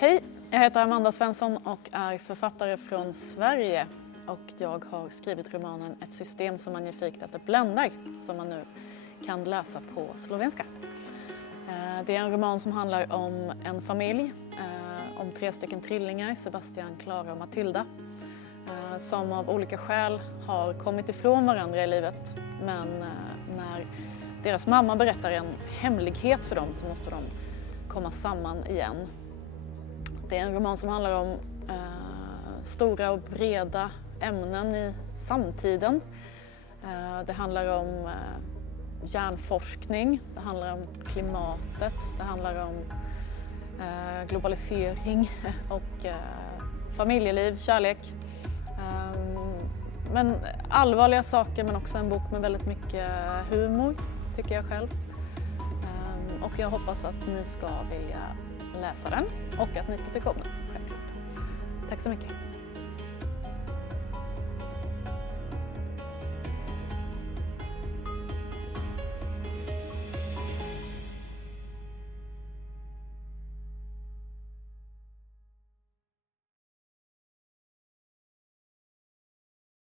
Hej, jag heter Amanda Svensson och är författare från Sverige. Och jag har skrivit romanen Ett system som magnifikt att det bländar, som man nu kan läsa på slovenska. Det är en roman som handlar om en familj, om 3 stycken trillingar, Sebastian, Klara och Matilda, som av olika skäl har kommit ifrån varandra i livet. Men när deras mamma berättar en hemlighet för dem så måste de komma samman igen. Det är en roman som handlar om stora och breda ämnen i samtiden. Det handlar om hjärnforskning, det handlar om klimatet, det handlar om globalisering och familjeliv, kärlek. Men allvarliga saker, men också en bok med väldigt mycket humor, tycker jag själv. Och jag hoppas att ni ska vilja läsa den och att ni ska tycka om den. Självklart. Tack så mycket.